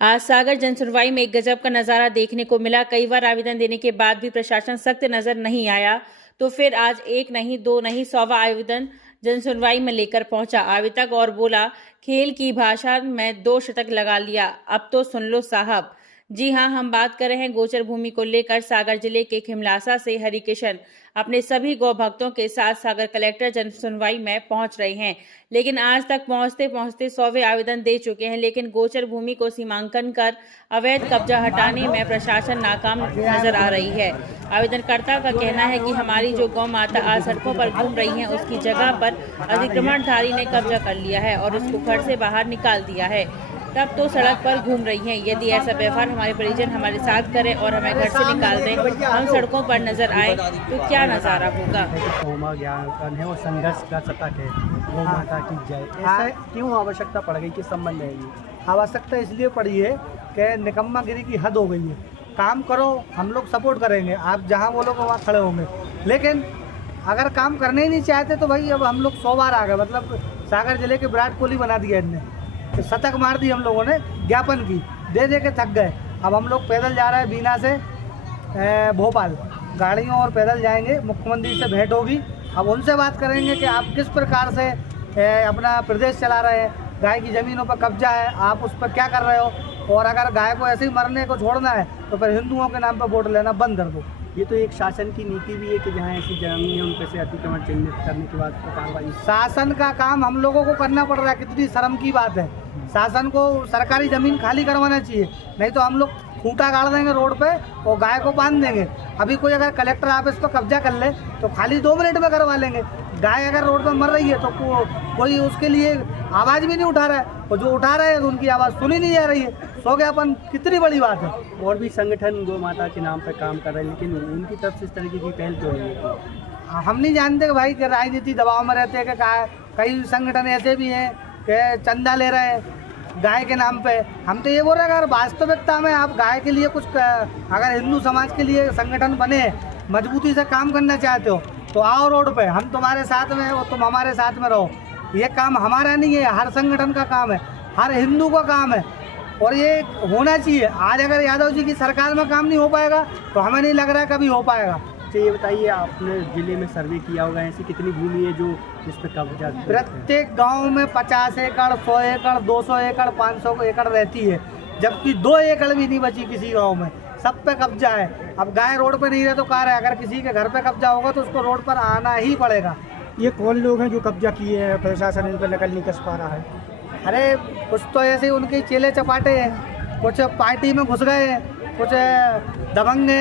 आज सागर जनसुनवाई में एक गजब का नजारा देखने को मिला। कई बार आवेदन देने के बाद भी प्रशासन सख्त नजर नहीं आया, तो फिर आज एक नहीं, दो नहीं, 100वां आवेदन जनसुनवाई में लेकर पहुंचा आवेदक और बोला, खेल की भाषा में 2 शतक लगा लिया, अब तो सुन लो साहब। जी हां, हम बात कर रहे हैं गोचर भूमि को लेकर। सागर जिले के खिमलासा से हरिकिशन अपने सभी गौ भक्तों के साथ सागर कलेक्टर जनसुनवाई में पहुंच रहे हैं, लेकिन आज तक पहुंचते पहुंचते 100वें आवेदन दे चुके हैं। लेकिन गोचर भूमि को सीमांकन कर अवैध कब्जा हटाने में प्रशासन नाकाम नजर आ रही है। आवेदनकर्ता का कहना है कि हमारी जो गौ माता आज सड़कों पर घूम रही हैं, उसकी जगह पर अतिक्रमणधारी ने कब्जा कर लिया है और उसको घर से बाहर निकाल दिया है, तब तो सड़क पर घूम रही हैं। यदि ऐसा व्यवहार हमारे परिजन हमारे साथ करें और हमें घर से निकाल दें, हम सड़कों पर नजर आए, तो क्या नजारा होगा। ज्ञान है और संघर्ष का शतक है, गौ माता की जय। ऐसा क्यों आवश्यकता पड़ गई, किस संबंध है ये? आवश्यकता इसलिए पड़ी है कि निकम्मागिरी की हद हो गई है। काम करो, हम लोग सपोर्ट करेंगे, आप जहाँ बोलोगे वहाँ खड़े होंगे, लेकिन अगर काम करने ही नहीं चाहते तो भाई अब हम लोग 100 बार आ गए। मतलब सागर जिले के विराट कोहली बना दिया इनने, तो शतक मार दी हम लोगों ने, ज्ञापन की दे दे के थक गए। अब हम लोग पैदल जा रहे हैं बीना से भोपाल, गाड़ियों और पैदल जाएंगे। मुख्यमंत्री से भेंट होगी, अब उनसे बात करेंगे कि आप किस प्रकार से अपना प्रदेश चला रहे हैं। गाय की ज़मीनों पर कब्जा है, आप उस पर क्या कर रहे हो, और अगर गाय को ऐसे ही मरने को छोड़ना है तो फिर हिंदुओं के नाम पर वोट लेना बंद कर दो। ये तो एक शासन की नीति भी है कि जहाँ ऐसी जमीन है उन पर से अतिक्रमण चिन्हित करने के बाद कार्रवाई। शासन का काम हम लोगों को करना पड़ रहा है, कितनी शर्म की बात है। शासन को सरकारी ज़मीन खाली करवाना चाहिए, नहीं तो हम लोग खूंटा गाड़ देंगे रोड पे और गाय को बांध देंगे। अभी कोई अगर कलेक्टर ऑफिस पर कब्जा कर ले तो खाली 2 मिनट में करवा लेंगे। गाय अगर रोड पर मर रही है तो कोई उसके लिए आवाज़ भी नहीं उठा रहा है, और जो उठा रहे हैं तो उनकी आवाज़ सुनी नहीं जा रही है। सो ज्ञापन कितनी बड़ी बात है। और भी संगठन गौ माता के नाम पर काम कर रहे हैं, लेकिन उनकी तरफ से इस तरीके की पहल क्यों नहीं है? हम नहीं जानते कि भाई कि राजनीति दबाव में रहते हैं कि कई संगठन ऐसे भी हैं कि चंदा ले रहे हैं गाय के नाम पे। हम तो ये बोल रहे हैं, अगर वास्तविकता में आप गाय के लिए कुछ, अगर हिंदू समाज के लिए संगठन बने, मजबूती से काम करना चाहते हो तो आओ रोड पे, हम तुम्हारे साथ में और तुम हमारे साथ में रहो। ये काम हमारा नहीं है, हर संगठन का काम है, हर हिंदू का काम है, और ये होना चाहिए। आज अगर यादव जी की सरकार में काम नहीं हो पाएगा तो हमें नहीं लग रहा है कभी हो पाएगा। तो ये बताइए, आपने जिले में सर्वे किया होगा, ऐसी कितनी भूमि है जो इस पर कब्जा? प्रत्येक गांव में 50 एकड़, 100 एकड़, 200 एकड़, 500 एकड़ रहती है, जबकि 2 एकड़ भी नहीं बची किसी गांव में, सब पे कब्जा है। अब गाय रोड पे नहीं रहे तो कार है, अगर किसी के घर पे कब्जा होगा तो उसको रोड पर आना ही पड़ेगा। ये कौन लोग हैं जो कब्जा किए हैं, प्रशासन इन पर नकल नहीं कस पा रहा है? अरे कुछ तो ऐसे ही उनके चेले चपाटे हैं, कुछ पार्टी में घुस गए हैं, कुछ दबंग हैं।